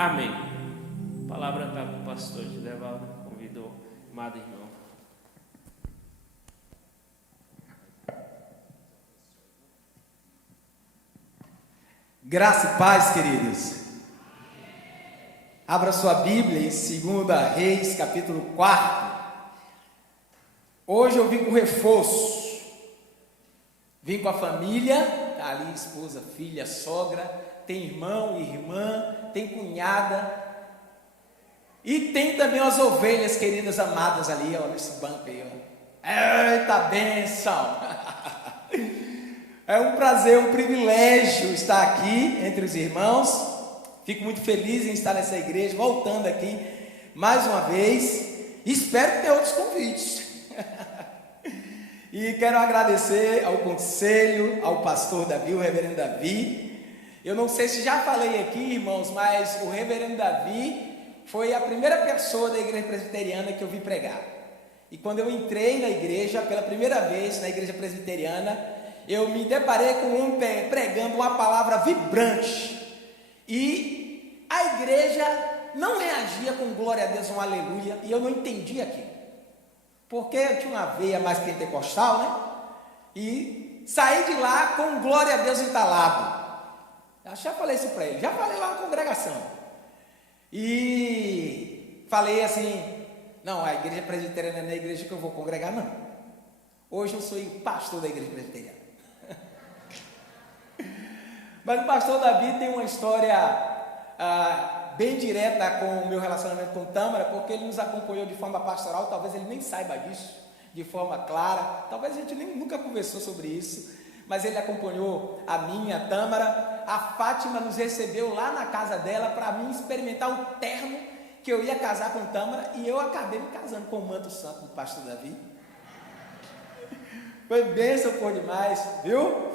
Amém. A palavra está com o pastor Gidevaldo, convidou o amado irmão. Graça e paz, queridos. Abra sua Bíblia em 2 Reis, capítulo 4. Hoje eu vim com reforço. Vim com a família, tá ali esposa, filha, sogra, tem irmão, irmã, tem cunhada. E tem também as ovelhas queridas amadas ali, ó, nesse banco aí, ó. Eita bênção! É um prazer, um privilégio estar aqui entre os irmãos. Fico muito feliz em estar nessa igreja, voltando aqui mais uma vez. Espero que tenha outros convites. E quero agradecer ao conselho, ao pastor Davi, o reverendo Davi. Eu não sei se já falei aqui, irmãos, mas o reverendo Davi foi a primeira pessoa da igreja presbiteriana que eu vi pregar. E quando eu entrei na igreja, pela primeira vez na igreja presbiteriana, eu me deparei com um pregando uma palavra vibrante. E a igreja não reagia com glória a Deus, um aleluia, e eu não entendi aquilo. Porque eu tinha uma veia mais pentecostal, né? E saí de lá com glória a Deus entalado. Eu já falei isso para ele, já falei lá na congregação. E falei assim, não, a igreja presbiteriana não é a igreja que eu vou congregar, não. Hoje eu sou pastor da igreja presbiteriana. Mas o pastor Davi tem uma história bem direta com o meu relacionamento com Tâmara, porque ele nos acompanhou de forma pastoral, talvez ele nem saiba disso, de forma clara, talvez a gente nunca conversou sobre isso, mas ele acompanhou a minha, a Tâmara. A Fátima nos recebeu lá na casa dela para mim experimentar o terno que eu ia casar com Tâmara, e eu acabei me casando com o manto santo do pastor Davi. Foi bênção por demais, viu?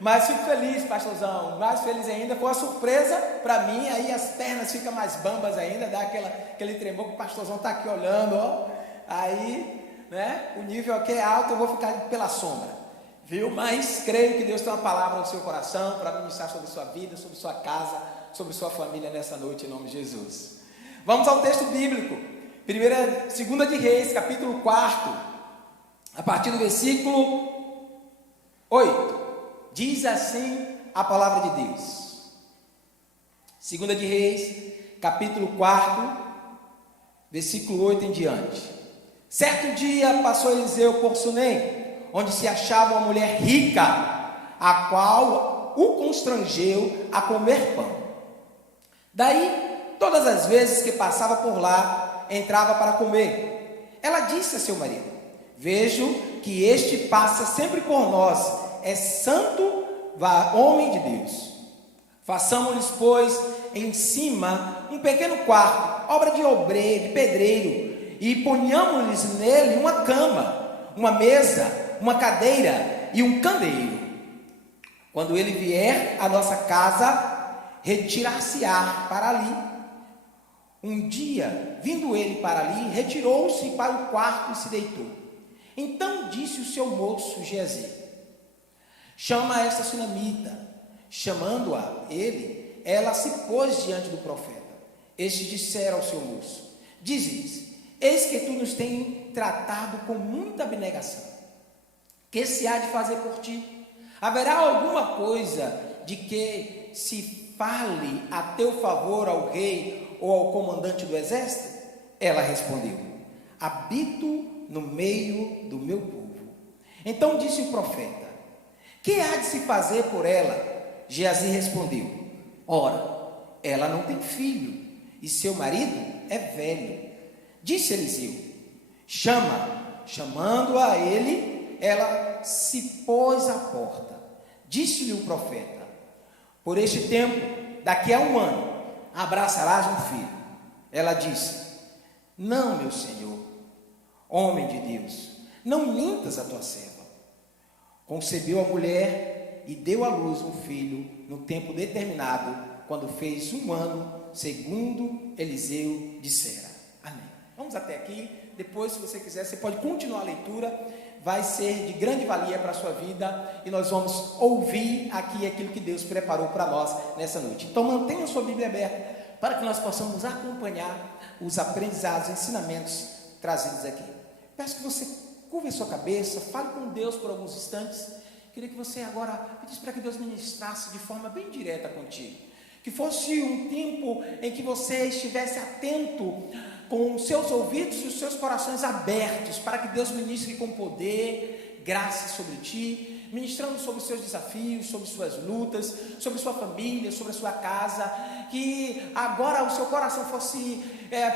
Mas fico feliz, pastorzão, mais feliz ainda, foi uma surpresa para mim, aí as pernas ficam mais bambas ainda, dá aquele tremor que o pastorzão está aqui olhando, ó, aí, né, o nível aqui é alto, eu vou ficar pela sombra, viu? Mas creio que Deus tem uma palavra no seu coração para ministrar sobre sua vida, sobre sua casa, sobre sua família nessa noite, em nome de Jesus. Vamos ao texto bíblico, 2 de Reis, capítulo 4, a partir do versículo 8. Diz assim a palavra de Deus. 2 de Reis, capítulo 4, versículo 8 em diante. Certo dia passou Eliseu por Sunem, onde se achava uma mulher rica, a qual o constrangeu a comer pão. Daí, todas as vezes que passava por lá, entrava para comer. Ela disse a seu marido: vejo que este passa sempre por nós, é santo homem de Deus. Façamos-lhes, pois, em cima um pequeno quarto, obra de obreiro, de pedreiro, e ponhamos-lhes nele uma cama, uma mesa, uma cadeira e um candeeiro. Quando ele vier à nossa casa, retirar-se-á para ali. Um dia, vindo ele para ali, retirou-se para o quarto e se deitou. Então disse o seu moço Geazi: chama esta sunamita. Chamando-a ele, ela se pôs diante do profeta. Estes disseram ao seu moço: dize-lhes, eis que tu nos tens tratado com muita abnegação. Que se há de fazer por ti? Haverá alguma coisa de que se fale a teu favor ao rei ou ao comandante do exército? Ela respondeu: habito no meio do meu povo. Então disse o profeta: que há de se fazer por ela? Geazi respondeu: ora, ela não tem filho, e seu marido é velho. Disse Eliseu: chama. Chamando-a ele, ela se pôs à porta. Disse-lhe o profeta: por este tempo, daqui a 1 ano, abraçarás um filho. Ela disse: não, meu senhor, homem de Deus, não mintas a tua serva. Concebeu a mulher e deu à luz um filho no tempo determinado, quando fez 1 ano, segundo Eliseu dissera. Amém. Vamos até aqui. Depois, se você quiser, você pode continuar a leitura. Vai ser de grande valia para a sua vida. E nós vamos ouvir aqui aquilo que Deus preparou para nós nessa noite. Então mantenha a sua Bíblia aberta. para que nós possamos acompanhar os aprendizados, os ensinamentos trazidos aqui. Peço que você curve a sua cabeça, fale com Deus por alguns instantes. Queria que você agora pedisse para que Deus ministrasse de forma bem direta contigo. Que fosse um tempo em que você estivesse atento, com os seus ouvidos e os seus corações abertos, para que Deus ministre com poder, graça sobre ti, ministrando sobre os seus desafios, sobre suas lutas, sobre sua família, sobre a sua casa. Que agora o seu coração fosse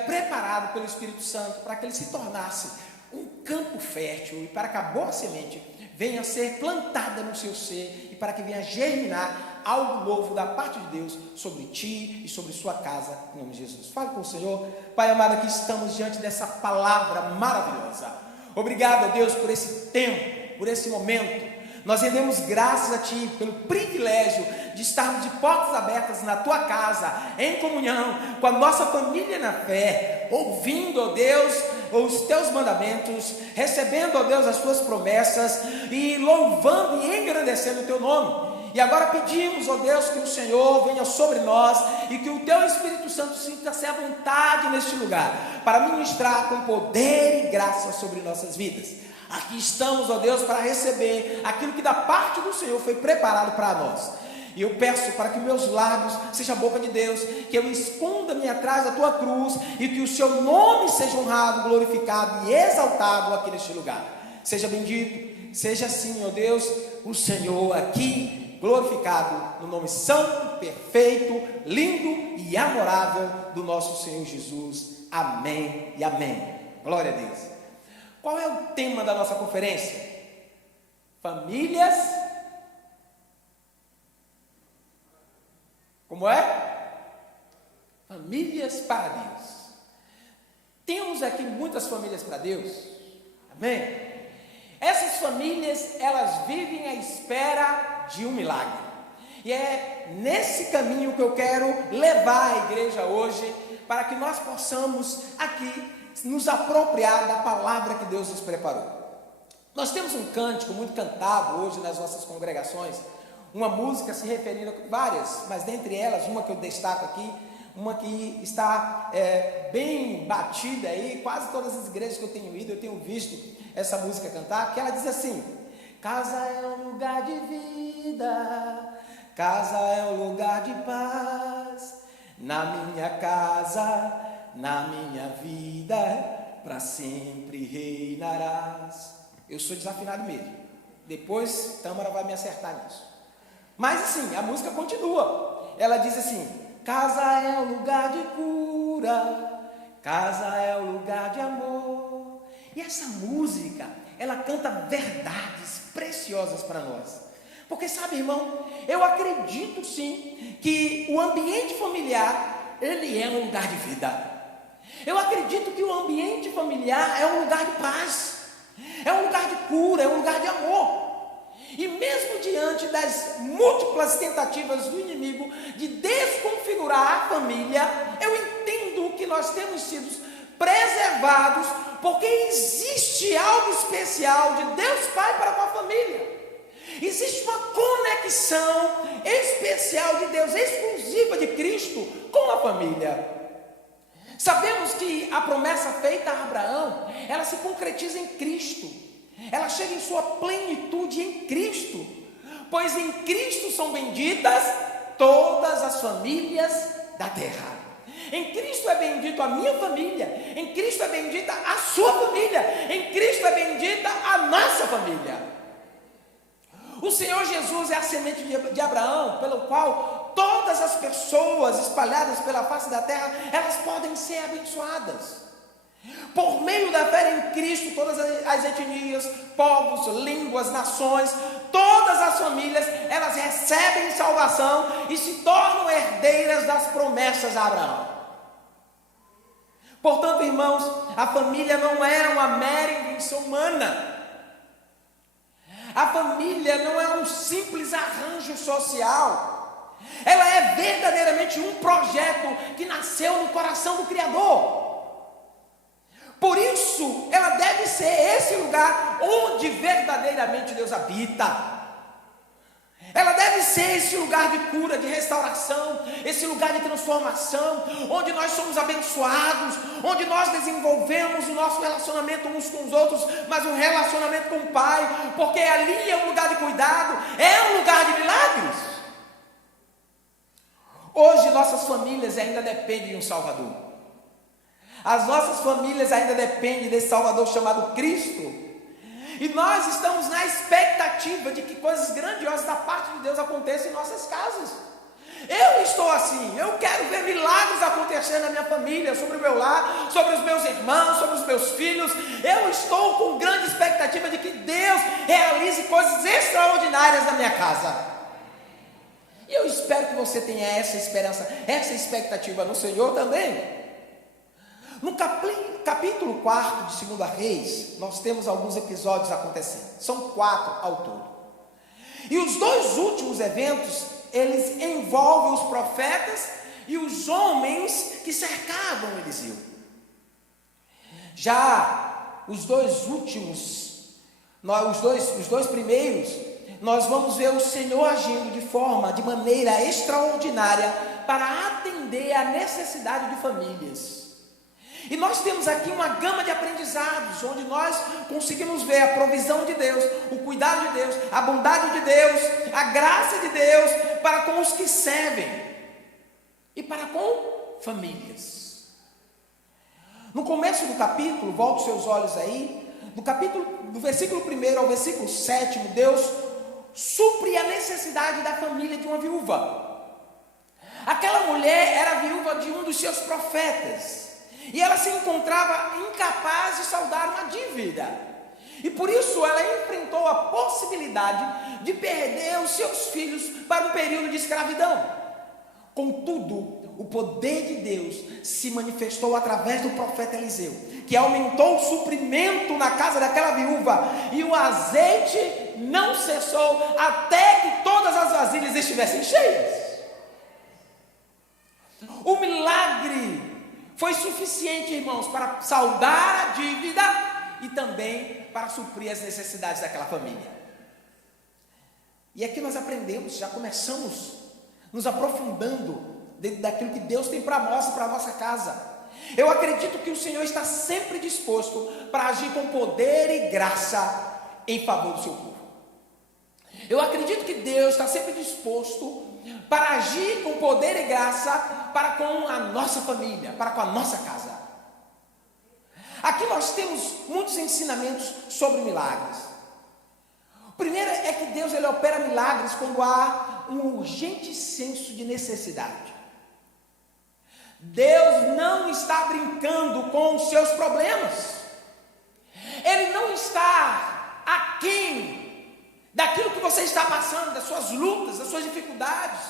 preparado pelo Espírito Santo, para que ele se tornasse um campo fértil, e para que a boa semente venha a ser plantada no seu ser, e para que venha a germinar algo novo da parte de Deus sobre ti e sobre sua casa, em nome de Jesus. Fale com o Senhor. Pai amado, aqui estamos diante dessa palavra maravilhosa. Obrigado a Deus por esse tempo, por esse momento. Nós rendemos graças a Ti pelo privilégio de estarmos de portas abertas na Tua casa, em comunhão com a nossa família na fé, ouvindo, ó Deus, os Teus mandamentos, recebendo, ó Deus, as Tuas promessas e louvando e engrandecendo o Teu nome. E agora pedimos, ó Deus, que o Senhor venha sobre nós e que o Teu Espírito Santo sinta-se à vontade neste lugar, para ministrar com poder e graça sobre nossas vidas. Aqui estamos, ó Deus, para receber aquilo que da parte do Senhor foi preparado para nós. E eu peço para que meus lábios sejam a boca de Deus, que eu esconda-me atrás da Tua cruz e que o Seu nome seja honrado, glorificado e exaltado aqui neste lugar. Seja bendito, seja assim, ó Deus, o Senhor aqui glorificado no nome santo, perfeito, lindo e amorável do nosso Senhor Jesus. Amém e amém. Glória a Deus. Qual é o tema da nossa conferência? Famílias. Como é? Famílias para Deus. Temos aqui muitas famílias para Deus. Amém? Essas famílias, elas vivem à espera de um milagre. E é nesse caminho que eu quero levar a igreja hoje, para que nós possamos aqui nos apropriar da palavra que Deus nos preparou. Nós temos um cântico muito cantado hoje nas nossas congregações, uma música se referindo a várias, mas dentre elas, uma que eu destaco aqui, uma que está bem batida aí, quase todas as igrejas que eu tenho ido, eu tenho visto essa música cantar, que ela diz assim: casa é um lugar de vida, casa é um lugar de paz, na minha casa, na minha vida, para sempre reinarás. Eu sou desafinado mesmo. Depois Tâmara vai me acertar nisso. Mas assim, a música continua. Ela diz assim: casa é um lugar de cura, casa é um lugar de amor. E essa música, ela canta verdades preciosas para nós. Porque sabe, irmão, eu acredito sim que o ambiente familiar, ele é um lugar de vida. Eu acredito que o ambiente familiar é um lugar de paz, é um lugar de cura, é um lugar de amor. E mesmo diante das múltiplas tentativas do inimigo de desconfigurar a família, eu entendo que nós temos sido preservados, porque existe algo especial de Deus Pai para com a família. Existe uma conexão especial de Deus, exclusiva de Cristo com a família. Sabemos que a promessa feita a Abraão, ela se concretiza em Cristo, ela chega em sua plenitude em Cristo, pois em Cristo são benditas todas as famílias da terra. Em Cristo é bendito a minha família, em Cristo é bendita a sua família, em Cristo é bendita a nossa família. O Senhor Jesus é a semente de Abraão, pelo qual todas as pessoas espalhadas pela face da terra, elas podem ser abençoadas. Por meio da fé em Cristo, todas as etnias, povos, línguas, nações, todas as famílias, elas recebem salvação e se tornam herdeiras das promessas de Abraão. Portanto, irmãos, a família não é uma mera invenção humana. A família não é um simples arranjo social. Ela é verdadeiramente um projeto que nasceu no coração do Criador. Por isso, ela deve ser esse lugar onde verdadeiramente Deus habita. Ela deve ser esse lugar de cura, de restauração, esse lugar de transformação, onde nós somos abençoados, onde nós desenvolvemos o nosso relacionamento uns com os outros, mas um relacionamento com o Pai, porque ali é um lugar de cuidado, é um lugar de milagres. Hoje nossas famílias ainda dependem de um Salvador. As nossas famílias ainda dependem desse Salvador chamado Cristo. E nós estamos na expectativa de que coisas grandiosas da parte de Deus aconteçam em nossas casas. Eu estou assim, eu quero ver milagres acontecer na minha família, sobre o meu lar, sobre os meus irmãos, sobre os meus filhos. Eu estou com grande expectativa de que Deus realize coisas extraordinárias na minha casa. E eu espero que você tenha essa esperança, essa expectativa no Senhor também. No capítulo 4 de 2 Reis, nós temos alguns episódios acontecendo. São 4 ao todo. E os 2 últimos eventos, eles envolvem os profetas e os homens que cercavam Eliseu. Já os 2 últimos, os dois primeiros, nós vamos ver o Senhor agindo de maneira extraordinária para atender à necessidade de famílias. E nós temos aqui uma gama de aprendizados, onde nós conseguimos ver a provisão de Deus, o cuidado de Deus, a bondade de Deus, a graça de Deus para com os que servem e para com famílias. No começo do capítulo, volte seus olhos aí, do versículo 1 ao versículo 7, Deus supre a necessidade da família de uma viúva. Aquela mulher era viúva de um dos seus profetas. E ela se encontrava incapaz de saldar uma dívida. E por isso ela enfrentou a possibilidade de perder os seus filhos para um período de escravidão. Contudo, o poder de Deus se manifestou através do profeta Eliseu, que aumentou o suprimento na casa daquela viúva, e o azeite não cessou até que todas as vasilhas estivessem cheias. O milagre foi suficiente, irmãos, para saldar a dívida e também para suprir as necessidades daquela família. E aqui nós aprendemos, já começamos nos aprofundando dentro daquilo que Deus tem para nós e para a nossa casa. Eu acredito que o Senhor está sempre disposto para agir com poder e graça em favor do seu povo. Eu acredito que Deus está sempre disposto para agir com poder e graça para com a nossa família, para com a nossa casa. Aqui nós temos muitos ensinamentos sobre milagres. O primeiro é que Deus ele opera milagres quando há um urgente senso de necessidade. Deus não está brincando com os seus problemas. Ele não está aquém daquilo que você está passando, das suas lutas, das suas dificuldades,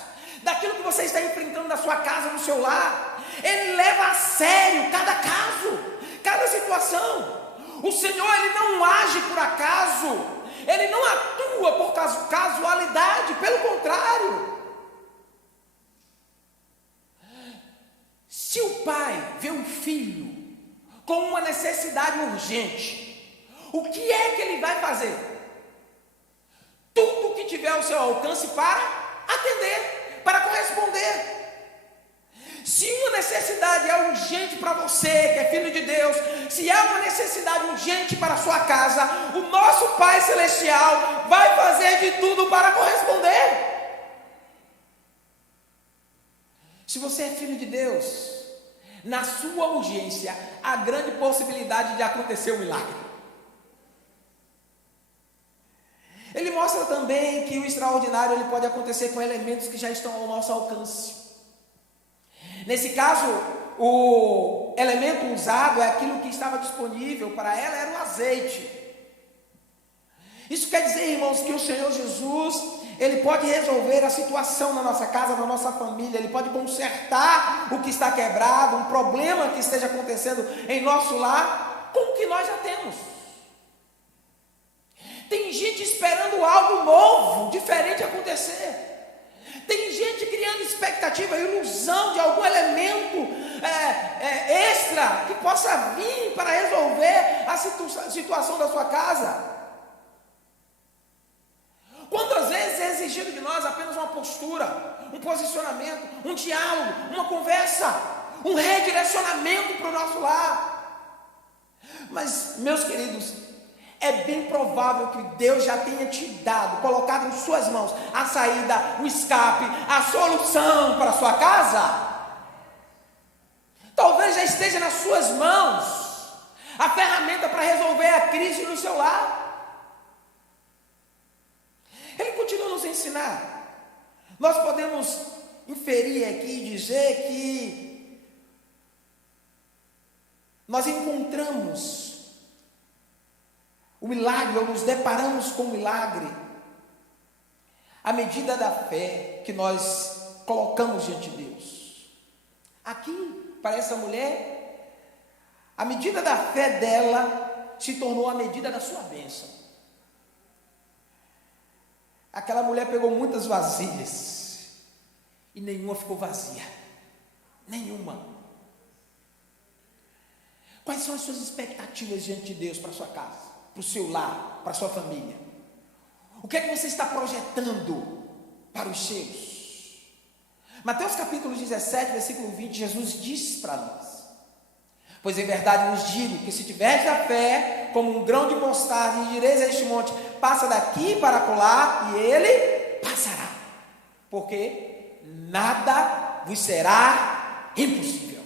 daquilo que você está enfrentando na sua casa, no seu lar. Ele leva a sério cada caso, cada situação. O Senhor ele não age por acaso, ele não atua por casualidade, pelo contrário. Se o pai vê um filho com uma necessidade urgente, o que é que ele vai fazer? Tudo que tiver ao seu alcance para atender, para corresponder. Se uma necessidade é urgente para você, que é filho de Deus, se há uma necessidade urgente para a sua casa, o nosso Pai Celestial vai fazer de tudo para corresponder. Se você é filho de Deus, na sua urgência, há grande possibilidade de acontecer um milagre. Ele mostra também que o extraordinário ele pode acontecer com elementos que já estão ao nosso alcance. Nesse caso, o elemento usado é aquilo que estava disponível para ela, era o azeite. Isso quer dizer, irmãos, que o Senhor Jesus, ele pode resolver a situação na nossa casa, na nossa família, ele pode consertar o que está quebrado, um problema que esteja acontecendo em nosso lar, com o que nós já temos. Tem gente esperando algo novo, diferente acontecer. Tem gente criando expectativa, ilusão de algum elemento extra que possa vir para resolver a situação da sua casa. Quantas vezes é exigido de nós uma postura, um posicionamento, um diálogo, uma conversa, um redirecionamento para o nosso lar. Mas, meus queridos, é bem provável que Deus já tenha te dado, colocado em suas mãos a saída, o escape, a solução para a sua casa. Talvez já esteja nas suas mãos a ferramenta para resolver a crise no seu lar. Ele continua a nos ensinar. Nós podemos inferir aqui e dizer que nós encontramos o milagre, ou nos deparamos com o milagre, à medida da fé que nós colocamos diante de Deus. Aqui, para essa mulher, a medida da fé dela se tornou a medida da sua bênção. Aquela mulher pegou muitas vasilhas e nenhuma ficou vazia. Nenhuma. Quais são as suas expectativas diante de Deus para a sua casa, para o seu lar, para a sua família? O que é que você está projetando para os seus? Mateus capítulo 17, versículo 20, Jesus disse para nós: pois em verdade vos digo que se tiverdes a fé como um grão de mostarda, e direis a este monte, passa daqui para acolá, e ele passará, porque nada vos será impossível.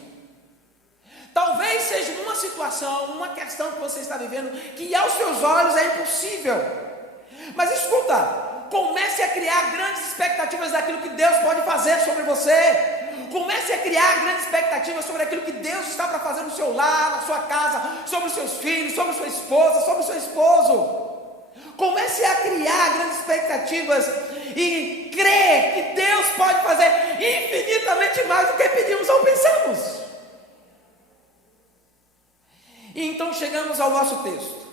Talvez seja uma situação, uma questão que você está vivendo, que aos seus olhos é impossível, mas escuta, comece a criar grandes expectativas daquilo que Deus pode fazer sobre você. Comece a criar grandes expectativas sobre aquilo que Deus está para fazer no seu lar, na sua casa, sobre os seus filhos, sobre sua esposa, sobre o seu esposo. Comece a criar grandes expectativas e crer que Deus pode fazer infinitamente mais do que pedimos ou pensamos. E então chegamos ao nosso texto.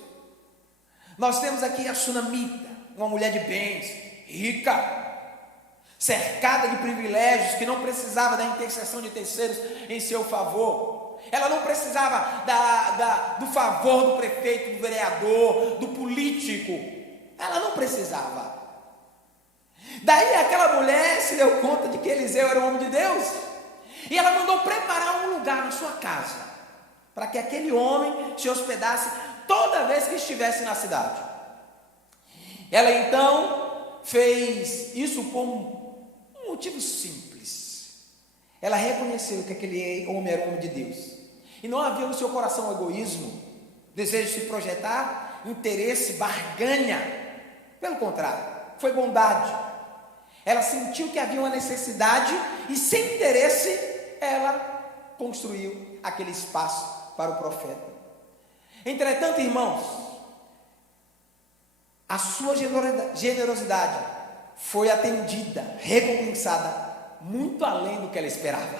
Nós temos aqui a Sunamita, uma mulher de bens, rica, cercada de privilégios, que não precisava da intercessão de terceiros em seu favor. Ela não precisava do favor do prefeito, do vereador, do político. Ela não precisava. Daí aquela mulher se deu conta de que Eliseu era um homem de Deus, e ela mandou preparar um lugar na sua casa, para que aquele homem se hospedasse toda vez que estivesse na cidade. Ela então fez isso por um motivo simples. Ela reconheceu que aquele homem era um homem de Deus, e não havia no seu coração egoísmo, desejo de se projetar, interesse, barganha. Pelo contrário, foi bondade. Ela sentiu que havia uma necessidade e, sem interesse, ela construiu aquele espaço para o profeta. Entretanto, irmãos, a sua generosidade foi atendida, recompensada, muito além do que ela esperava.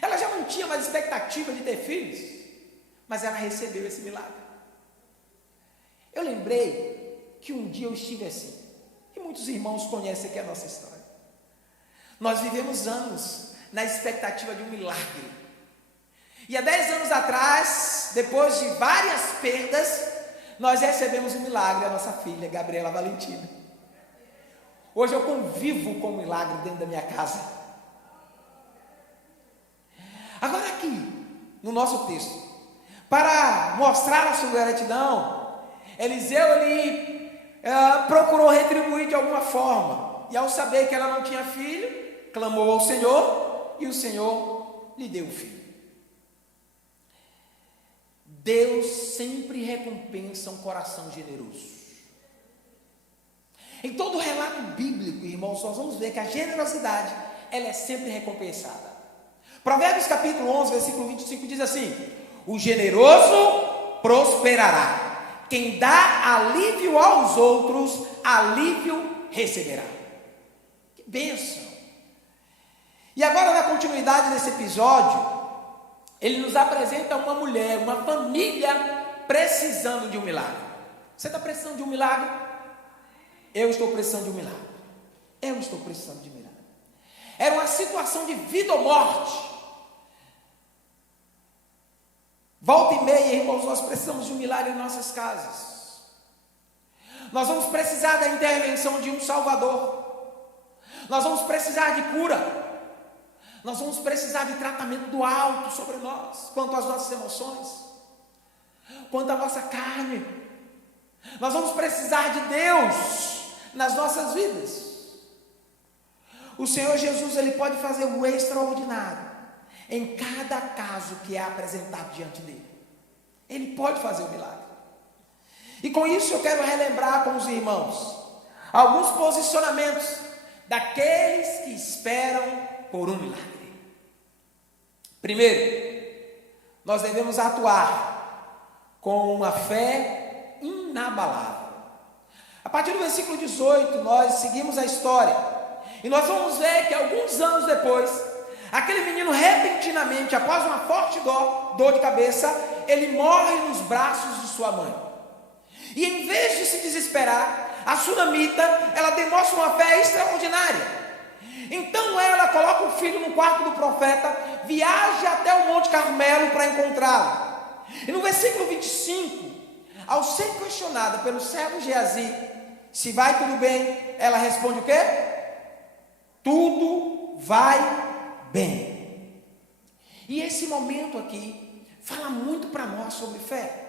Ela já não tinha mais expectativa de ter filhos, mas ela recebeu esse milagre. Eu lembrei que um dia eu estive assim, e muitos irmãos conhecem aqui a nossa história. Nós vivemos anos na expectativa de um milagre, e há 10 anos atrás, depois de várias perdas, nós recebemos um milagre, a nossa filha, Gabriela Valentina. Hoje eu convivo com o milagre dentro da minha casa. Agora aqui, no nosso texto, para mostrar a sua gratidão, Eliseu, ele procurou retribuir de alguma forma, e ao saber que ela não tinha filho, clamou ao Senhor, e o Senhor lhe deu o filho. Deus sempre recompensa um coração generoso. Em todo o relato bíblico, irmãos, nós vamos ver que a generosidade, ela é sempre recompensada. Provérbios capítulo 11, versículo 25 diz assim: o generoso prosperará, quem dá alívio aos outros, alívio receberá. Que bênção! E agora, na continuidade desse episódio, ele nos apresenta uma mulher, uma família precisando de um milagre. Você está precisando de um milagre? Eu estou precisando de um milagre. Eu estou precisando de um milagre. Era uma situação de vida ou morte. Volta e meia, irmãos, nós precisamos de um milagre em nossas casas. Nós vamos precisar da intervenção de um Salvador. Nós vamos precisar de cura. Nós vamos precisar de tratamento do alto sobre nós, quanto às nossas emoções, quanto à nossa carne. Nós vamos precisar de Deus nas nossas vidas. O Senhor Jesus, Ele pode fazer o extraordinário em cada caso que é apresentado diante dele. Ele pode fazer o milagre. E com isso eu quero relembrar com os irmãos alguns posicionamentos daqueles que esperam por um milagre. Primeiro, nós devemos atuar com uma fé inabalável. A partir do versículo 18, nós seguimos a história e nós vamos ver que alguns anos depois, aquele menino repentinamente, após uma forte dor de cabeça, ele morre nos braços de sua mãe. E em vez de se desesperar, a sunamita, ela demonstra uma fé extraordinária. Então ela coloca o filho no quarto do profeta, viaja até o Monte Carmelo para encontrá-lo. E no versículo 25, ao ser questionada pelo servo Geazi, se vai tudo bem, ela responde o quê? Tudo vai bem. E esse momento aqui fala muito para nós sobre fé.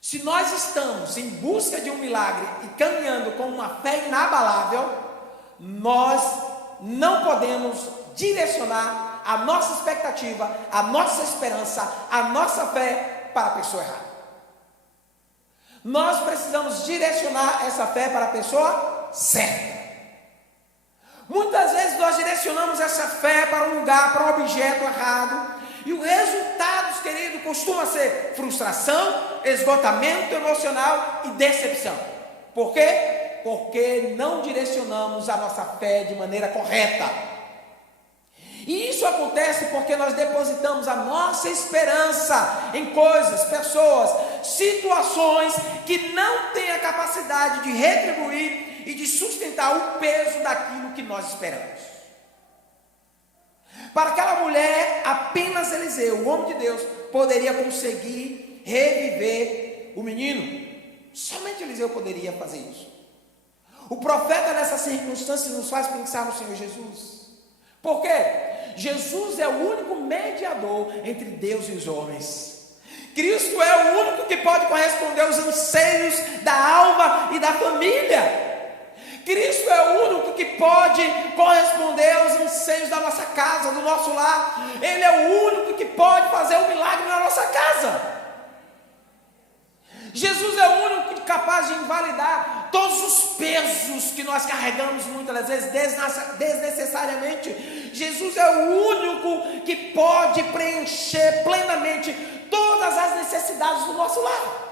Se nós estamos em busca de um milagre e caminhando com uma fé inabalável, nós não podemos direcionar a nossa expectativa, a nossa esperança, a nossa fé para a pessoa errada. Nós precisamos direcionar essa fé para a pessoa certa. Muitas vezes nós direcionamos essa fé para um lugar, para um objeto errado, e o resultado, querido, costuma ser frustração, esgotamento emocional e decepção. Por quê? Porque não direcionamos a nossa fé de maneira correta. E isso acontece porque nós depositamos a nossa esperança em coisas, pessoas, situações que não têm a capacidade de retribuir e de sustentar o peso daquilo que nós esperamos. Para aquela mulher, apenas Eliseu, o homem de Deus, poderia conseguir reviver o menino. Somente Eliseu poderia fazer isso. O profeta nessa circunstância nos faz pensar no Senhor Jesus. Por quê? Jesus é o único mediador entre Deus e os homens. Cristo é o único que pode corresponder aos anseios da alma e da família. Cristo é o único que pode corresponder aos anseios da nossa casa, do nosso lar. Ele é o único que pode fazer um milagre na nossa casa. Jesus é o único capaz de invalidar todos os pesos que nós carregamos muitas vezes desnecessariamente. Jesus é o único que pode preencher plenamente todas as necessidades do nosso lar.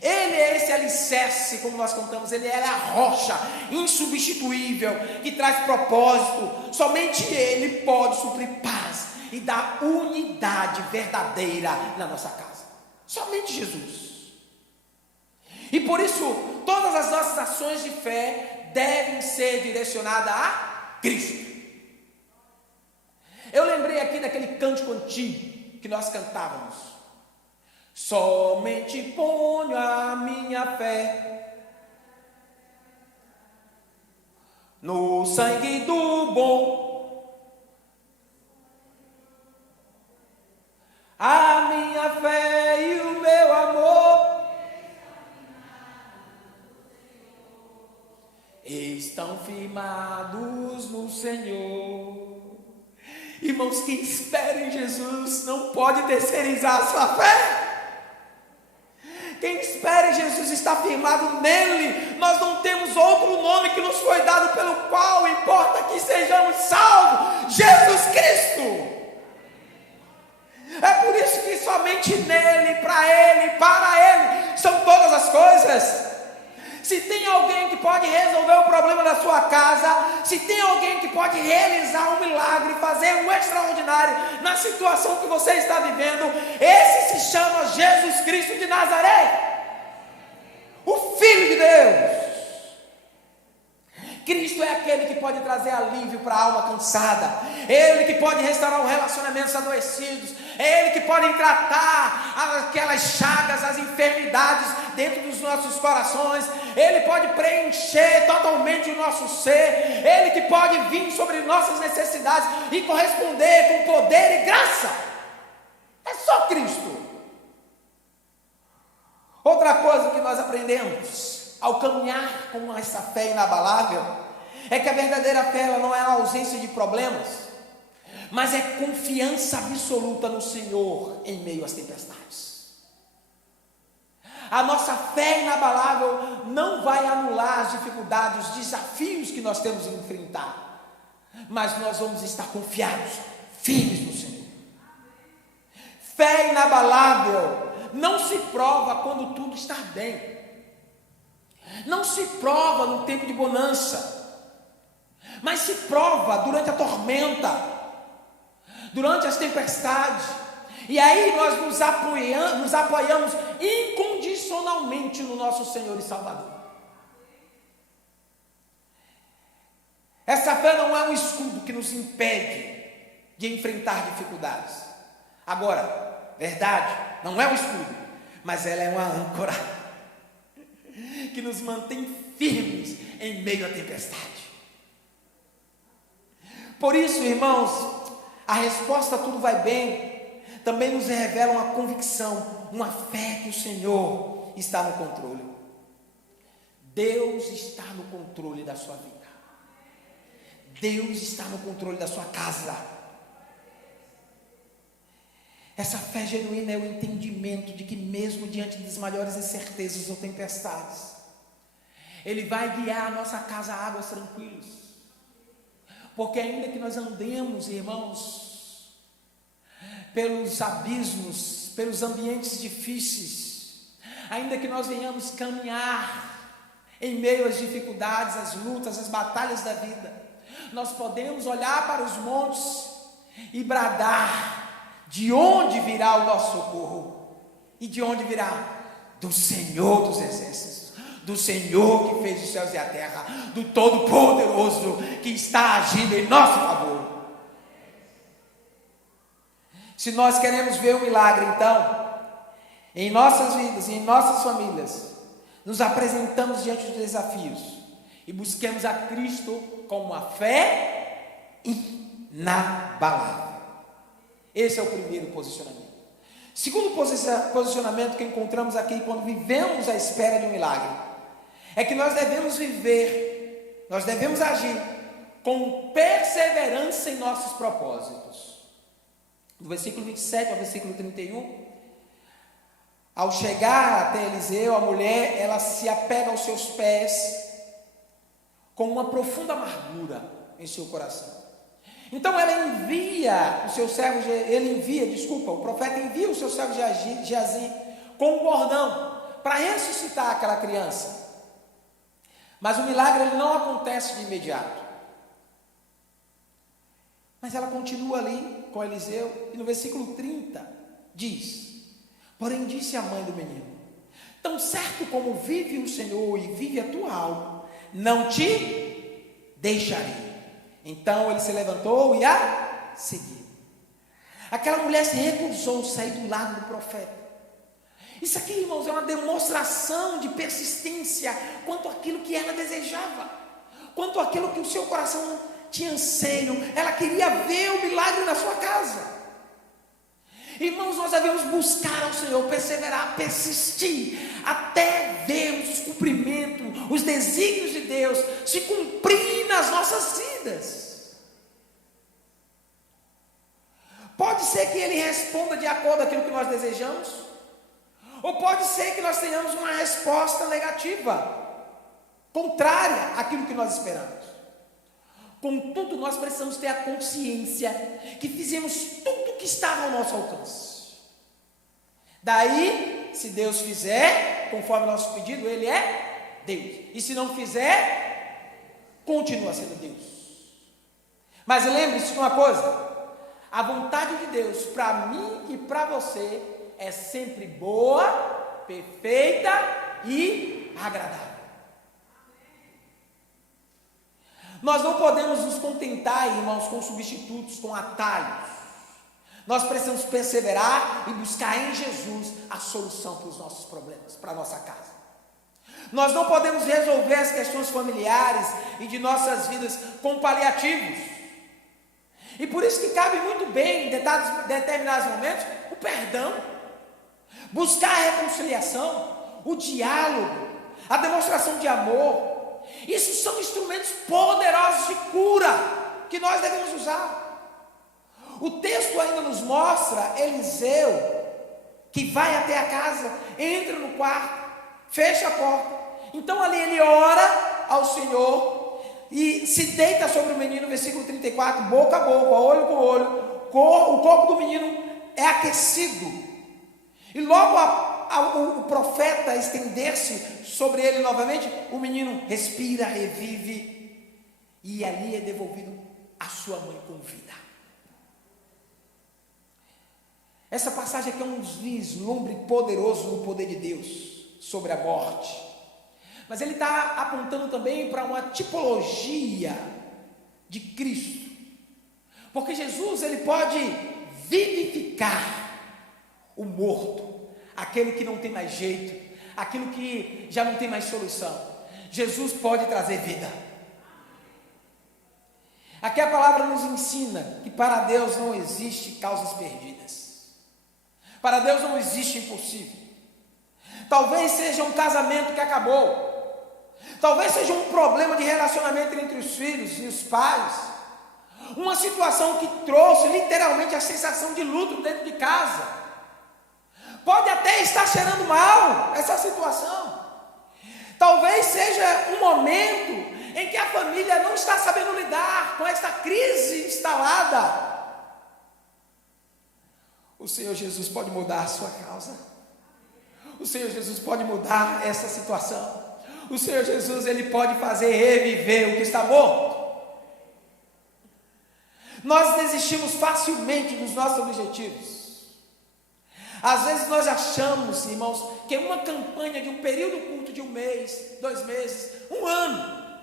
Ele é esse alicerce, como nós contamos, ele é a rocha insubstituível que traz propósito. Somente ele pode suprir paz e dar unidade verdadeira na nossa casa. Somente Jesus. E por isso, todas as nossas ações de fé devem ser direcionadas a Cristo. Eu lembrei aqui daquele cântico antigo que nós cantávamos. Somente ponho a minha fé no sangue do bom, a minha fé e o meu amor estão firmados no Senhor. Irmãos, quem espera em Jesus não pode terceirizar a sua fé. Quem espera em Jesus está firmado nele. Nós não temos outro nome que nos foi dado pelo qual importa que sejamos salvos: Jesus Cristo. É por isso que somente nele, para ele são todas as coisas. Se tem alguém que pode resolver o problema da sua casa, se tem alguém que pode realizar um milagre, fazer um extraordinário na situação que você está vivendo, esse se chama Jesus Cristo de Nazaré, o Filho de Deus. Cristo é aquele que pode trazer alívio para a alma cansada, Ele que pode restaurar os relacionamentos adoecidos, é Ele que pode tratar aquelas chagas, as enfermidades dentro dos nossos corações, Ele pode preencher totalmente o nosso ser, Ele que pode vir sobre nossas necessidades e corresponder com poder e graça. É só Cristo. Outra coisa que nós aprendemos ao caminhar com essa fé inabalável é que a verdadeira fé ela não é a ausência de problemas, mas é confiança absoluta no Senhor em meio às tempestades. A nossa fé inabalável não vai anular as dificuldades, os desafios que nós temos que enfrentar, mas nós vamos estar confiados, firmes no Senhor. Fé inabalável não se prova quando tudo está bem, não se prova no tempo de bonança, mas se prova durante a tormenta, durante as tempestades, e aí nós nos apoiamos incondicionalmente no nosso Senhor e Salvador. Essa fé não é um escudo que nos impede de enfrentar dificuldades. Agora, verdade, não é um escudo, mas ela é uma âncora que nos mantém firmes em meio à tempestade. Por isso, irmãos, a resposta a tudo vai bem também nos revela uma convicção, uma fé que o Senhor está no controle. Deus está no controle da sua vida. Deus está no controle da sua casa. Essa fé genuína é o entendimento de que mesmo diante das maiores incertezas ou tempestades, Ele vai guiar a nossa casa a águas tranquilas. Porque ainda que nós andemos, irmãos, pelos abismos, pelos ambientes difíceis, ainda que nós venhamos caminhar em meio às dificuldades, às lutas, às batalhas da vida, nós podemos olhar para os montes e bradar: de onde virá o nosso socorro? E de onde virá? Do Senhor dos exércitos, do Senhor que fez os céus e a terra, do Todo-Poderoso que está agindo em nosso favor. Se nós queremos ver o milagre, então, em nossas vidas e em nossas famílias, nos apresentamos diante dos desafios e busquemos a Cristo com uma fé inabalável. Esse é o primeiro posicionamento. Segundo posicionamento que encontramos aqui quando vivemos à espera de um milagre, é que nós devemos viver, nós devemos agir com perseverança em nossos propósitos. Do versículo 27 ao versículo 31, ao chegar até Eliseu, a mulher, ela se apega aos seus pés com uma profunda amargura em seu coração. Então ela envia o seu servo, o profeta envia o seu servo Geazi com um bordão para ressuscitar aquela criança. Mas o milagre ele não acontece de imediato. Mas ela continua ali com Eliseu, e no versículo 30 diz: porém disse a mãe do menino: tão certo como vive o Senhor e vive a tua alma, não te deixarei. Então ele se levantou e a seguiu. Aquela mulher se recusou a sair do lado do profeta. Isso aqui, irmãos, é uma demonstração de persistência quanto àquilo que ela desejava, quanto àquilo que o seu coração tinha anseio. Ela queria ver o milagre na sua casa. Irmãos, nós devemos buscar ao Senhor, perseverar, persistir, até vermos o cumprimento, os desígnios de Deus se cumprir nas nossas vidas. Pode ser que Ele responda de acordo com aquilo que nós desejamos, ou pode ser que nós tenhamos uma resposta negativa, contrária àquilo que nós esperamos. Contudo, nós precisamos ter a consciência que fizemos tudo o que estava ao nosso alcance. Daí, se Deus fizer, conforme o nosso pedido, Ele é Deus. E se não fizer, continua sendo Deus. Mas lembre-se de uma coisa: a vontade de Deus para mim e para você é sempre boa, perfeita e agradável. Nós não podemos nos contentar, irmãos, com substitutos, com atalhos. Nós precisamos perseverar e buscar em Jesus a solução para os nossos problemas, para a nossa casa. Nós não podemos resolver as questões familiares e de nossas vidas com paliativos. E por isso que cabe muito bem, em determinados momentos, o perdão, buscar a reconciliação, o diálogo, a demonstração de amor. Isso são instrumentos poderosos de cura que nós devemos usar. O texto ainda nos mostra Eliseu, que vai até a casa, entra no quarto, fecha a porta. Então ali ele ora ao Senhor e se deita sobre o menino, versículo 34, boca a boca, olho com olho. O corpo do menino é aquecido. E logo o profeta estender-se sobre ele novamente, o menino respira, revive, e ali é devolvido à sua mãe com vida. Essa passagem aqui é um vislumbre poderoso no poder de Deus sobre a morte. Mas ele está apontando também para uma tipologia de Cristo. Porque Jesus, ele pode vivificar o morto, aquele que não tem mais jeito, aquilo que já não tem mais solução. Jesus pode trazer vida. Aqui a palavra nos ensina que para Deus não existe causas perdidas. Para Deus não existe impossível. Talvez seja um casamento que acabou. Talvez seja um problema de relacionamento entre os filhos e os pais. Uma situação que trouxe literalmente a sensação de luto dentro de casa. Pode até estar cheirando mal essa situação. Talvez seja um momento em que a família não está sabendo lidar com esta crise instalada. O Senhor Jesus pode mudar a sua causa. O Senhor Jesus pode mudar essa situação. O Senhor Jesus, ele pode fazer reviver o que está morto. Nós desistimos facilmente dos nossos objetivos. Às vezes nós achamos, irmãos, que uma campanha de um período curto de 1 mês, 2 meses, 1 ano,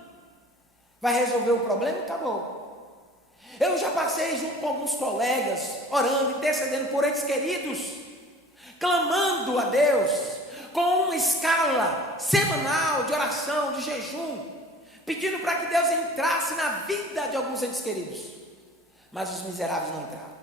vai resolver o problema e acabou. Eu já passei junto com alguns colegas, orando, intercedendo por entes queridos, clamando a Deus, com uma escala semanal de oração, de jejum, pedindo para que Deus entrasse na vida de alguns entes queridos, mas os miseráveis não entraram.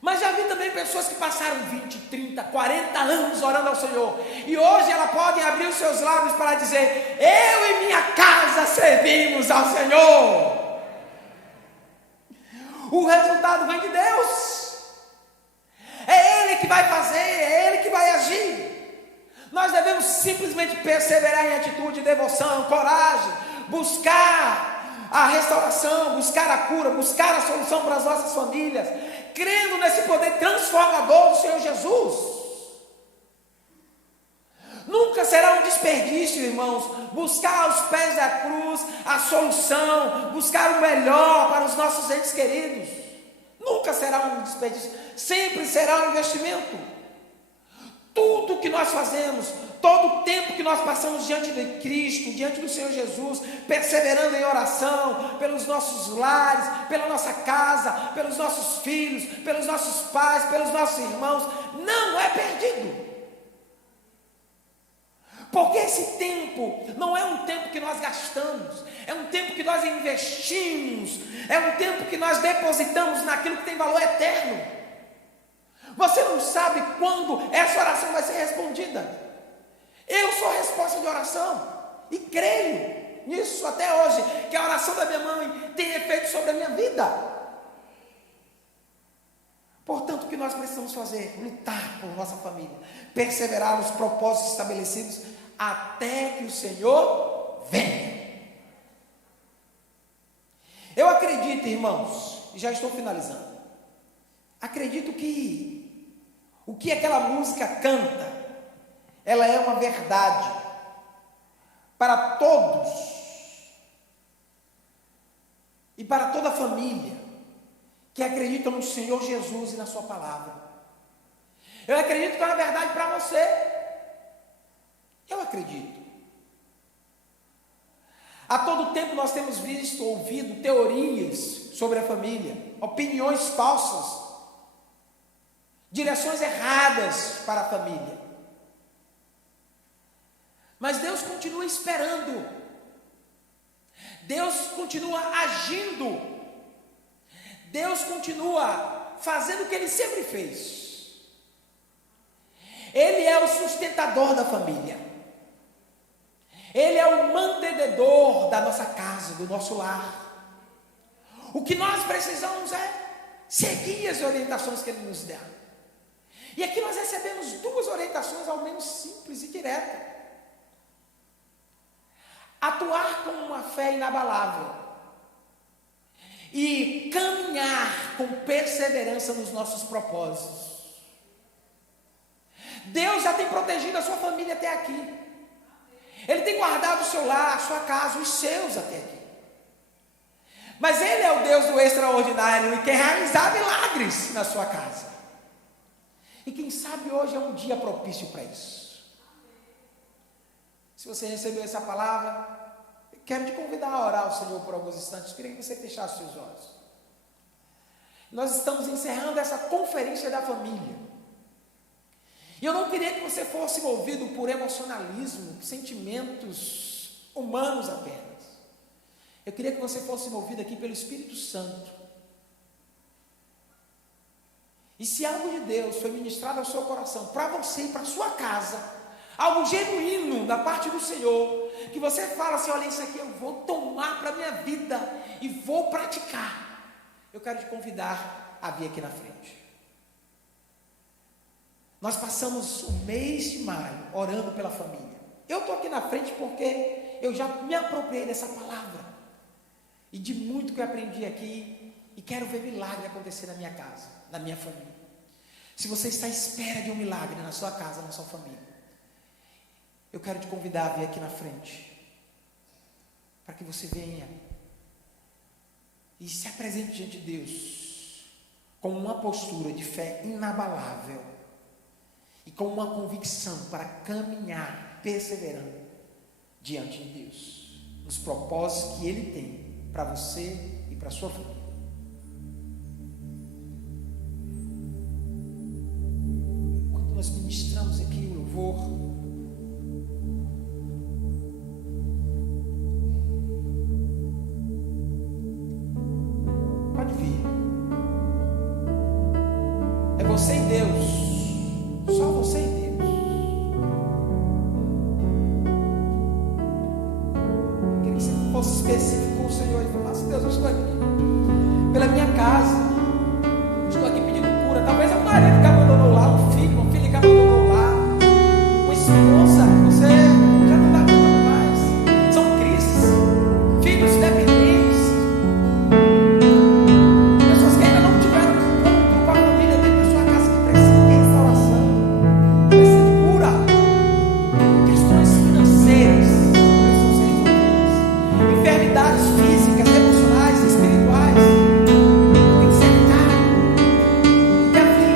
Mas já vi também pessoas que passaram 20, 30, 40 anos orando ao Senhor, e hoje ela pode abrir os seus lábios para dizer: eu e minha casa servimos ao Senhor. O resultado vem de Deus. É Ele que vai fazer, é Ele que vai agir. Nós devemos simplesmente perseverar em atitude, devoção, coragem, buscar a restauração, buscar a cura, buscar a solução para as nossas famílias, crendo nesse poder transformador do Senhor Jesus. Nunca será um desperdício, irmãos, buscar aos pés da cruz a solução, buscar o melhor para os nossos entes queridos. Nunca será um desperdício, sempre será um investimento. Tudo que nós fazemos, todo o tempo que nós passamos diante de Cristo, diante do Senhor Jesus, perseverando em oração, pelos nossos lares, pela nossa casa, pelos nossos filhos, pelos nossos pais, pelos nossos irmãos, não é perdido. Porque esse tempo não é um tempo que nós gastamos, é um tempo que nós investimos, é um tempo que nós depositamos naquilo que tem valor eterno. Você não sabe quando essa oração vai ser respondida. Eu sou a resposta de oração e creio nisso até hoje, que a oração da minha mãe tem efeito sobre a minha vida. Portanto, o que nós precisamos fazer? Lutar por nossa família, perseverar nos propósitos estabelecidos até que o Senhor venha. Eu acredito, irmãos, e já estou finalizando, acredito que o que aquela música canta, ela é uma verdade para todos e para toda a família que acreditam no Senhor Jesus e na sua palavra. Eu acredito que é uma verdade para você. Eu acredito. A todo tempo nós temos visto, ouvido teorias sobre a família, opiniões falsas, direções erradas para a família. Mas Deus continua esperando, Deus continua agindo, Deus continua fazendo o que Ele sempre fez. Ele é o sustentador da família, Ele é o mantenedor da nossa casa, do nosso lar. O que nós precisamos é seguir as orientações que Ele nos dá. E aqui nós recebemos duas orientações, ao menos simples e diretas. Atuar com uma fé inabalável e caminhar com perseverança nos nossos propósitos. Deus já tem protegido a sua família até aqui. Ele tem guardado o seu lar, a sua casa, os seus até aqui. Mas Ele é o Deus do extraordinário e quer realizar milagres na sua casa. E quem sabe hoje é um dia propício para isso. Se você recebeu essa palavra, quero te convidar a orar ao Senhor por alguns instantes. Eu queria que você fechasse seus olhos. Nós estamos encerrando essa conferência da família. E eu não queria que você fosse movido por emocionalismo, sentimentos humanos apenas. Eu queria que você fosse movido aqui pelo Espírito Santo. E se algo de Deus foi ministrado ao seu coração, para você e para a sua casa, algo genuíno da parte do Senhor, que você fala assim: olha, isso aqui eu vou tomar para a minha vida e vou praticar. Eu quero te convidar a vir aqui na frente. Nós passamos o mês de maio orando pela família. Eu estou aqui na frente porque eu já me apropriei dessa palavra e de muito que eu aprendi aqui, e quero ver milagre acontecer na minha casa, na minha família. Se você está à espera de um milagre na sua casa, na sua família, eu quero te convidar a vir aqui na frente, para que você venha e se apresente diante de Deus, com uma postura de fé inabalável, e com uma convicção para caminhar, perseverando, diante de Deus, nos propósitos que Ele tem para você e para a sua família. Quando nós ministramos aqui o louvor, pode vir. É você e Deus, só você e Deus. Eu queria que você fosse específico com o Senhor e falasse: Deus, eu estou aqui pela minha casa, estou aqui pedindo cura. Talvez é um marido que abandonou lá, um filho que abandonou lá, uma esposa que você já não está aguentando mais. São crises, filhos dependentes, pessoas que ainda não tiveram encontro com a família dentro da sua casa, que precisam de restauração, precisam de cura. Questões financeiras precisam ser resolvidas, enfermidades físicas, emocionais, espirituais, tem que ser caro, tem que afligir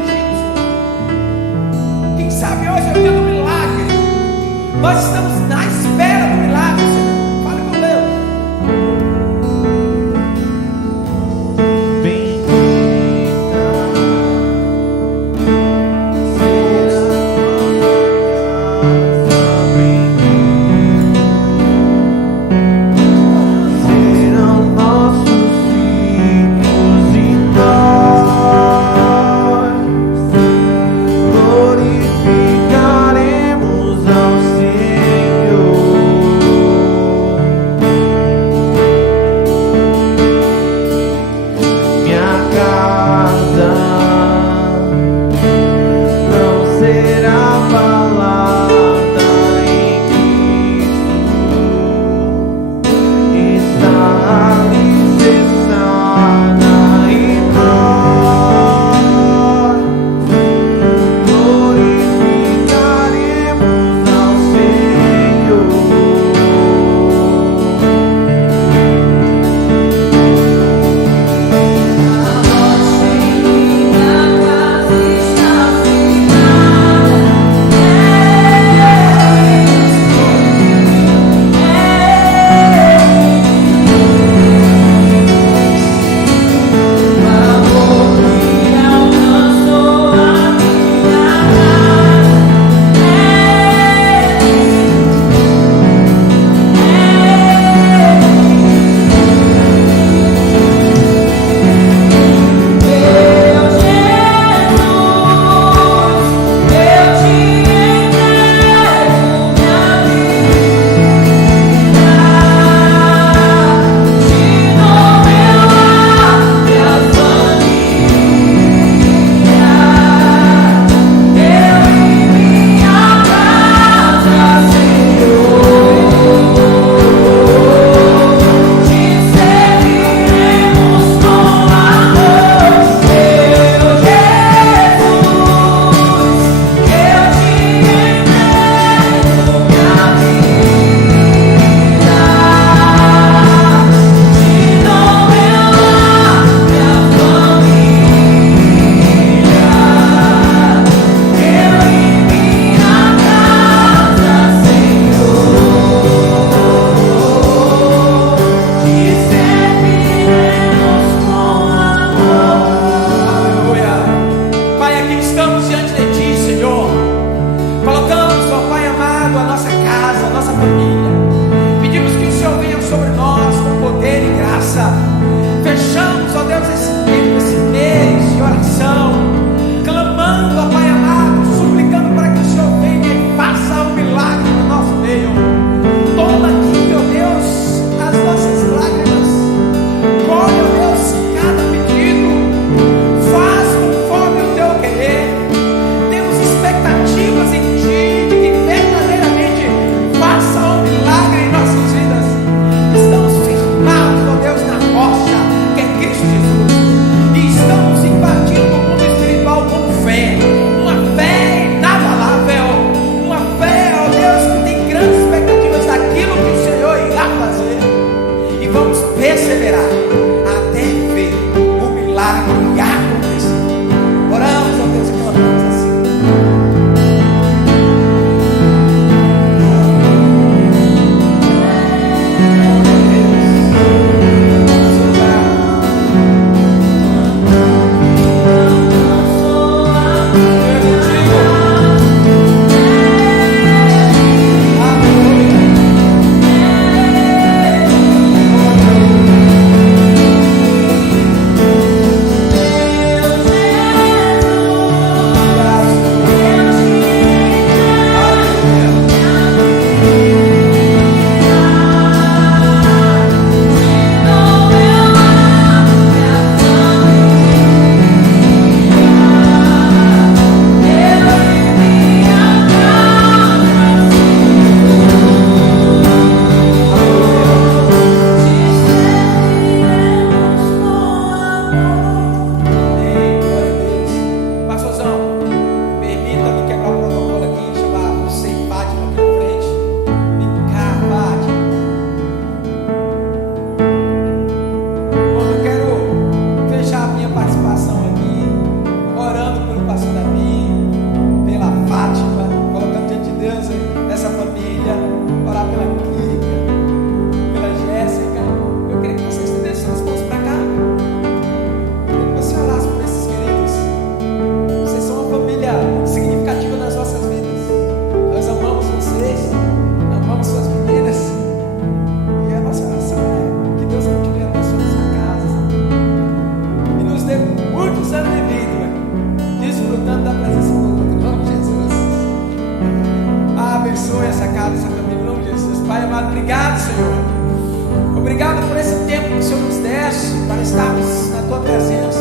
por esse tempo que o Senhor nos desse para estarmos na Tua presença.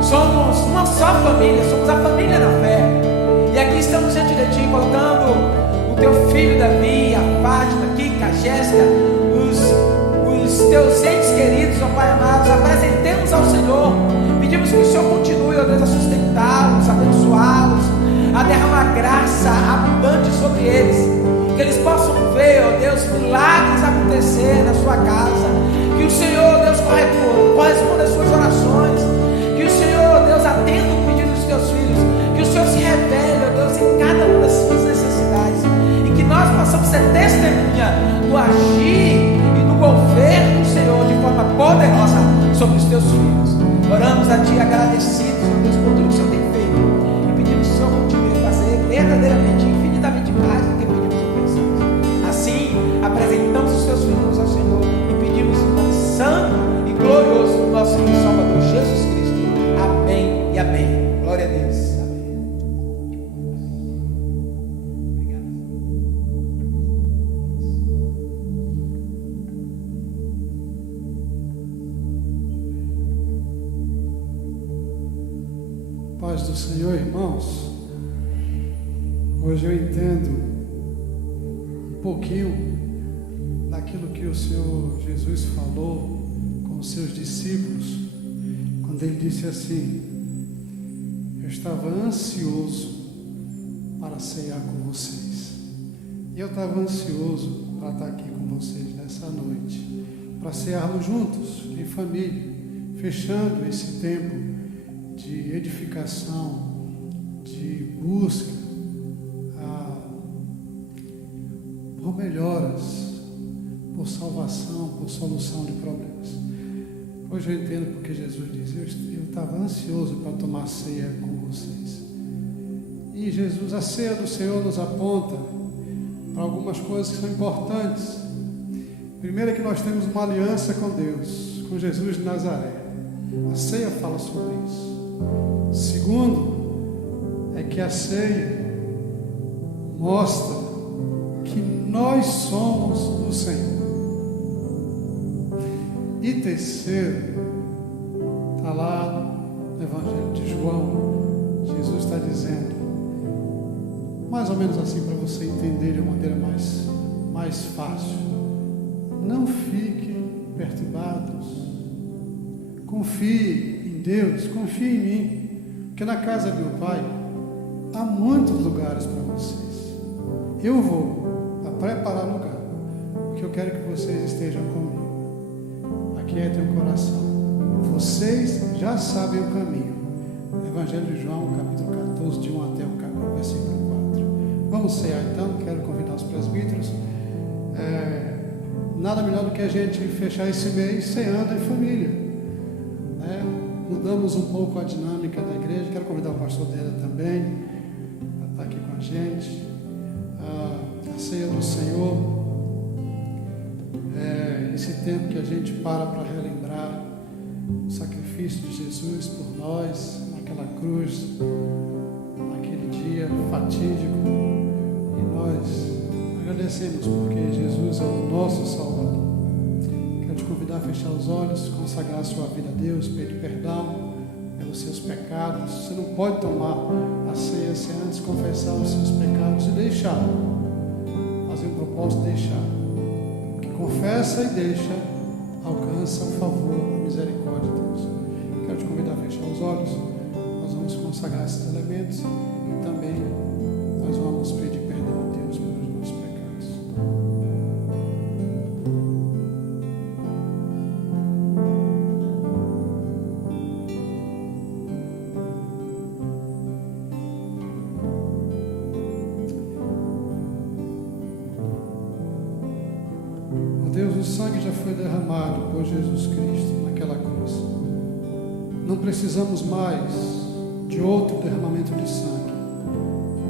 Somos uma só família, somos a família na fé. E aqui estamos diante de Ti, colocando o Teu filho Davi, a Fátima, a Kika, a Jéssica, os Teus entes queridos, ó Pai amado, apresentemos ao Senhor. Pedimos que o Senhor continue, ó Deus, a sustentá-los, a abençoá-los, a derramar graça abundante sobre eles. Que eles possam ver, ó Deus, milagres acontecer na sua casa. Que o Senhor, ó Deus, corresponda às suas orações. Que o Senhor, ó Deus, atenda o pedido dos Teus filhos. Que o Senhor se revele, ó Deus, em cada uma das suas necessidades. E que nós possamos ser testemunha do agir e do governo do Senhor de forma poderosa sobre os Teus filhos. Oramos a Ti agradecidos, ó Deus, por tudo que o Senhor tem feito. E pedimos que o Senhor continue a fazer verdadeiramente, infinitamente mais do que pedimos ou pensamos. Assim, apresentamos os Teus filhos ao Senhor e pedimos o nome santo e glorioso do nosso Senhor e Salvador Jesus Cristo. Amém e amém. Glória a Deus. Amém. Obrigado. Paz do Senhor, irmãos. Hoje eu entendo um pouquinho daquilo que o Senhor Jesus falou com os seus discípulos, quando ele disse assim: eu estava ansioso para cear com vocês. E eu estava ansioso para estar aqui com vocês nessa noite, para cearmos juntos, em família, fechando esse tempo de edificação, de busca por melhoras, por salvação, por solução de problemas. Hoje eu entendo porque Jesus diz: eu estava ansioso para tomar ceia com vocês. E Jesus, a ceia do Senhor nos aponta para algumas coisas que são importantes. Primeiro é que nós temos uma aliança com Deus, com Jesus de Nazaré. A ceia fala sobre isso. Segundo, é que a ceia mostra que nós somos do Senhor. E terceiro, está lá no Evangelho de João, Jesus está dizendo, mais ou menos assim, para você entender de uma maneira mais fácil: não fiquem perturbados, confie em Deus, confie em mim, porque na casa de meu Pai há muitos lugares para vocês. Eu vou a preparar lugar, porque eu quero que vocês estejam comigo. Aquietem o coração. Vocês já sabem o caminho. Evangelho de João, capítulo 14, de 1 até o versículo 4. Vamos cear então. Quero convidar os presbíteros. Nada melhor do que a gente fechar esse mês ceando em família, né? Mudamos um pouco a dinâmica da igreja. Quero convidar o pastor Dela também para estar aqui com a gente. A ceia do Senhor, esse tempo que a gente para relembrar o sacrifício de Jesus por nós naquela cruz, naquele dia fatídico, e nós agradecemos porque Jesus é o nosso Salvador. Quero te convidar a fechar os olhos, consagrar a sua vida a Deus, pedir perdão pelos seus pecados. Você não pode tomar a ceia sem antes confessar os seus pecados e deixar, fazer um propósito de deixar. Porque confessa e deixa, alcança o favor, a misericórdia de Deus. Quero te convidar a fechar os olhos. Nós vamos consagrar esses elementos e também nós vamos pedir perdão a Deus pelos nossos pecados. Deus, o sangue já foi derramado por Jesus Cristo naquela cruz. Não precisamos mais de outro derramamento de sangue,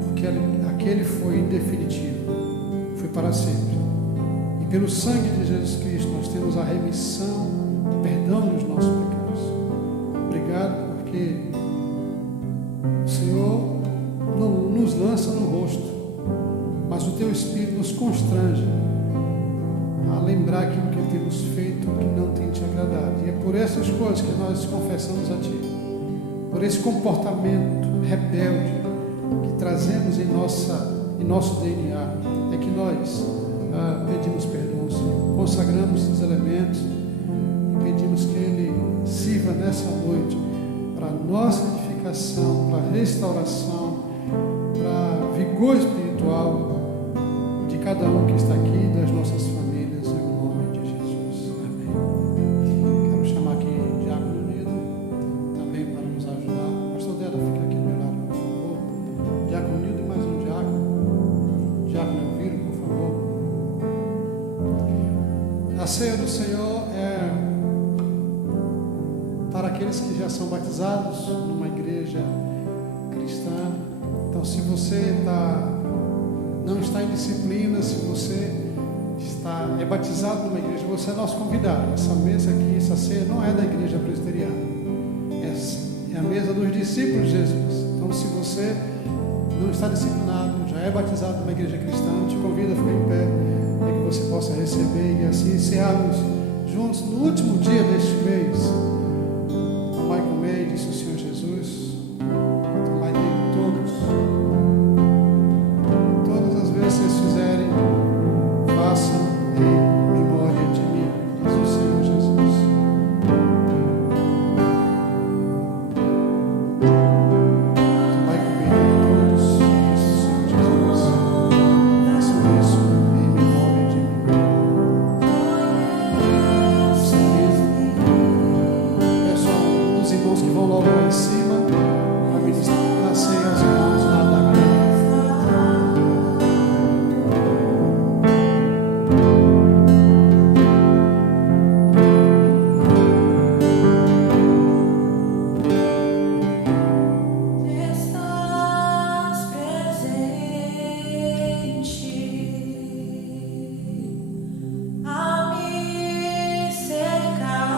porque aquele foi definitivo, foi para sempre. E pelo sangue de Jesus Cristo nós temos a remissão, o perdão dos nossos pecados. Obrigado, porque o Senhor não nos lança no rosto, mas o Teu Espírito nos constrange a lembrar aquilo que temos feito, que por essas coisas que nós confessamos a Ti, por esse comportamento rebelde que trazemos em nosso DNA, é que nós pedimos perdão, Senhor. Consagramos os elementos e pedimos que Ele sirva nessa noite para nossa edificação, para restauração, para vigor espiritual de cada um que está aqui e das nossas famílias, em nome de Jesus. Amém. Quero chamar aqui o Diácono Unido também para nos ajudar. Pastor Deda, fica aqui do meu lado, por favor. Diácono Unido e mais um diácono. Diácono Elviro, por favor. A ceia do Senhor é para aqueles que já são batizados numa igreja cristã. Então, se você não está em disciplina, se você é batizado numa igreja, você é nosso convidado. Essa mesa aqui, essa ceia não é da igreja presbiteriana, é a mesa dos discípulos de Jesus. Então, se você não está disciplinado, já é batizado numa igreja cristã, te convido a ficar em pé, para que você possa receber e assim encerrarmos juntos no último dia deste mês. Tomai e comei, disse o Senhor Jesus. Tomai dele todos. Todas as vezes que vocês fizerem, façam em memória de mim, diz o Senhor Jesus. Tomai e comei dele todos, disse o Senhor Jesus. Façam isso em memória de mim. Peço aos irmãos que vão logo lá em cima para ministrar a ceia aos irmãos lá da galeria. Estás presente a me cercar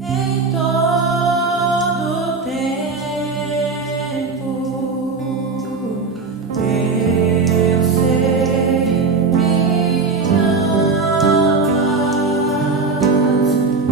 em todo tempo. Eu sei me amas. Eu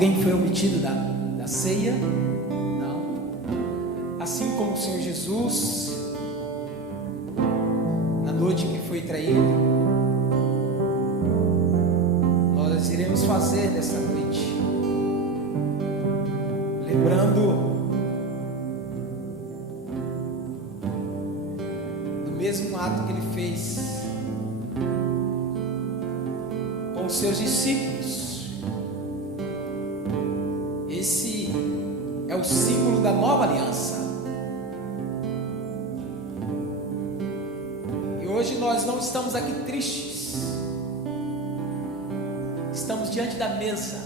Alguém foi omitido da ceia? Não. Assim como o Senhor Jesus, na noite que foi traído, nós iremos fazer dessa noite, lembrando do mesmo ato que ele fez com os seus discípulos. Esse é o símbolo da nova aliança. E hoje nós não estamos aqui tristes, estamos diante da mesa,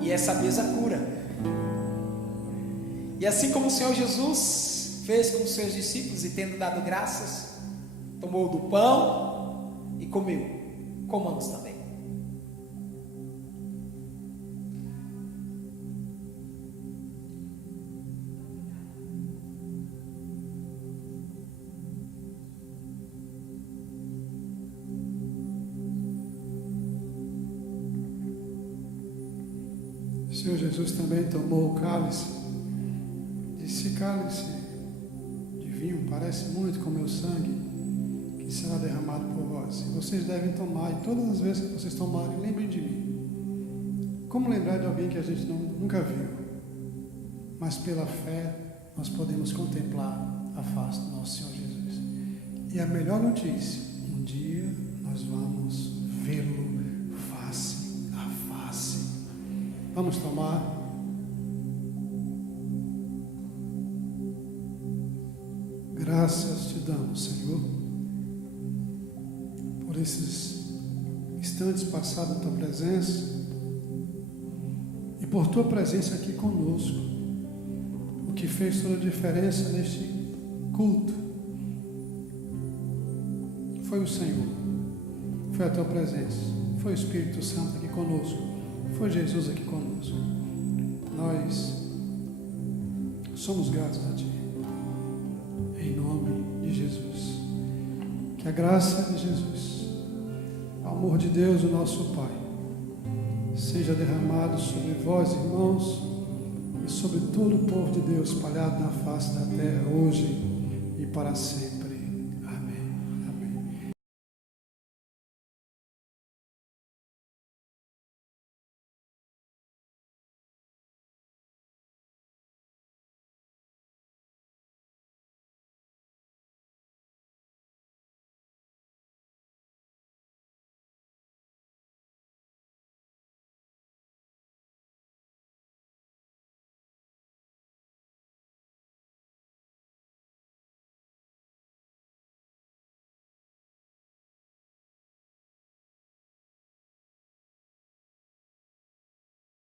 e essa mesa cura. E assim como o Senhor Jesus fez com os seus discípulos, e tendo dado graças, tomou do pão e comeu. Comamos também. O Senhor Jesus também tomou o cálice, disse: cálice de vinho parece muito com meu sangue, que será derramado por vós. E vocês devem tomar, e todas as vezes que vocês tomarem, lembrem de mim. Como lembrar de alguém que a gente nunca viu, mas pela fé nós podemos contemplar a face do nosso Senhor Jesus. E a melhor notícia: um dia nós vamos vê-lo face a face. Vamos tomar. Graças te damos, Senhor, por esses instantes passados na tua presença e por tua presença aqui conosco. O que fez toda a diferença neste culto foi o Senhor, foi a tua presença, foi o Espírito Santo aqui conosco, foi Jesus aqui conosco. Nós somos gratos a ti, em nome de Jesus. Que a graça de Jesus, o amor de Deus, o nosso Pai, seja derramado sobre vós, irmãos, e sobre todo o povo de Deus espalhado na face da terra, hoje e para sempre.